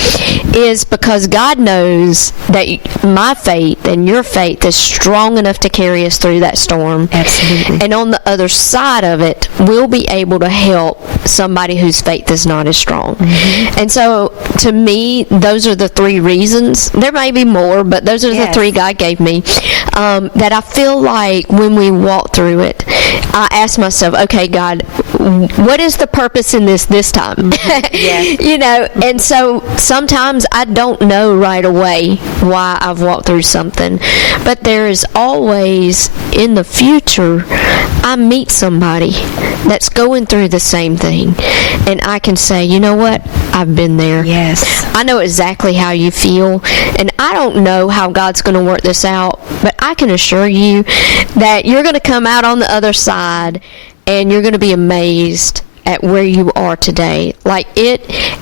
is because God knows that my faith and your faith is strong enough to carry us through that storm. Absolutely. And on the other side of it, we'll be able to help somebody whose faith is not as strong. And so, to me, those are the 3 reasons. There may be more, but those are the 3 God gave me. That I feel like when we walk through it, I ask myself, okay, God, what is the purpose in this time? And so sometimes I don't know right away why I've walked through something, but there is always in the future I meet somebody that's going through the same thing, and I can say, you know what, I've been there. Yes, I know exactly how you feel, and I don't know how God's going to work this out, but I can assure you that you're going to come out on the other side and you're going to be amazed at where you are today.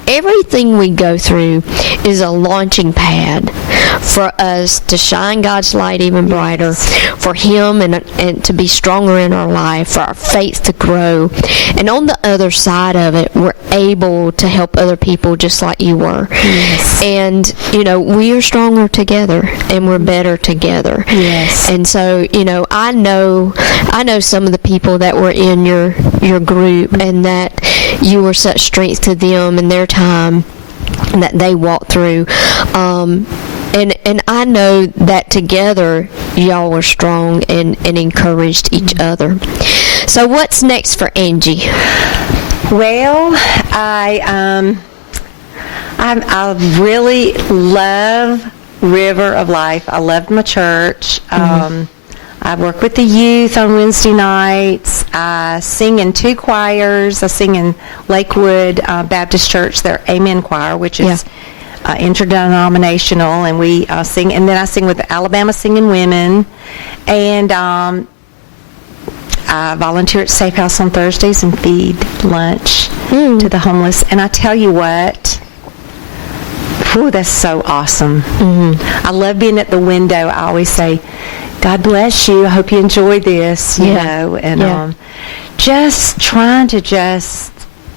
Everything we go through is a launching pad for us to shine God's light even brighter, for Him and to be stronger in our life, for our faith to grow. And on the other side of it, we're able to help other people just like you were. Yes. And, we are stronger together and we're better together. Yes. And so, I know some of the people that were in your group, and that you were such strength to them in their time that they walked through. And I know that together y'all were strong and encouraged each other. So what's next for Angie? Well, I really love River of Life. I love my church. I work with the youth on Wednesday nights. I sing in 2 choirs. I sing in Lakewood Baptist Church, their Amen Choir, which is interdenominational, and we sing. And then I sing with the Alabama Singing Women. And I volunteer at Safe House on Thursdays and feed lunch to the homeless. And I tell you what, that's so awesome. I love being at the window. I always say, God bless you. I hope you enjoy this, and just trying to just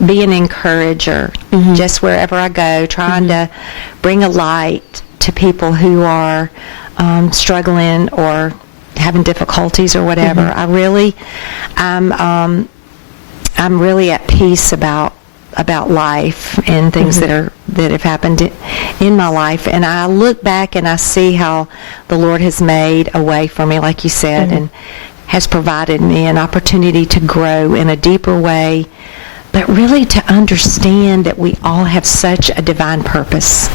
be an encourager, just wherever I go, trying to bring a light to people who are struggling or having difficulties or whatever. I'm really at peace about life and things that have happened in my life, and I look back and I see how the Lord has made a way for me, like you said, and has provided me an opportunity to grow in a deeper way, but really to understand that we all have such a divine purpose.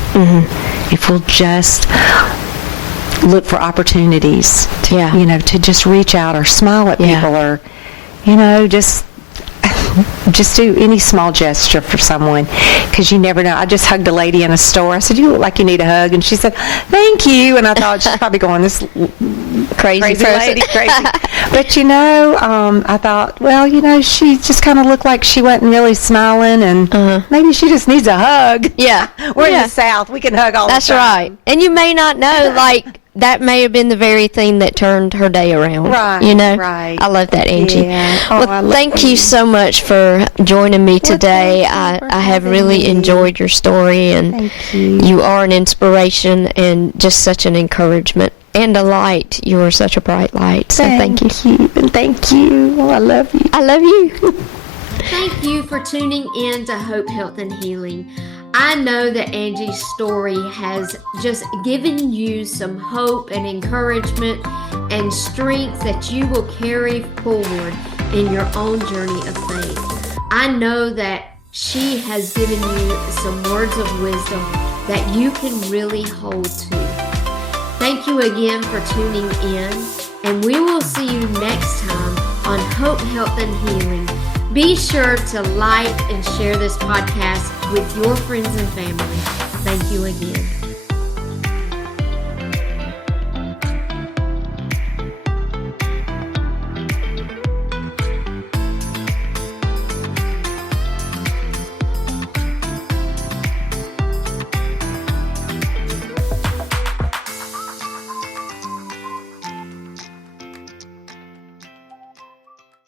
If we'll just look for opportunities to to just reach out or smile at people, or just do any small gesture for someone, because you never know. I just hugged a lady in a store. I said, "You look like you need a hug," and she said, "Thank you." And I thought she's probably going, "This crazy lady, crazy." But I thought, well, she just kind of looked like she wasn't really smiling, and maybe she just needs a hug. Yeah, we're in the South; we can hug all the time. That's right. And you may not know, that may have been the very thing that turned her day around. Right. Right. I love that, Angie. Yeah. Well, thank you so much for joining me today. I have really enjoyed your story, and thank you. You are an inspiration and just such an encouragement and a light. You are such a bright light. So thank you. And thank you. Oh, I love you. I love you. Thank you for tuning in to Hope, Health, and Healing. I know that Angie's story has just given you some hope and encouragement and strength that you will carry forward in your own journey of faith. I know that she has given you some words of wisdom that you can really hold to. Thank you again for tuning in, and we will see you next time on Hope, Health, and Healing. Be sure to like and share this podcast with your friends and family. Thank you again.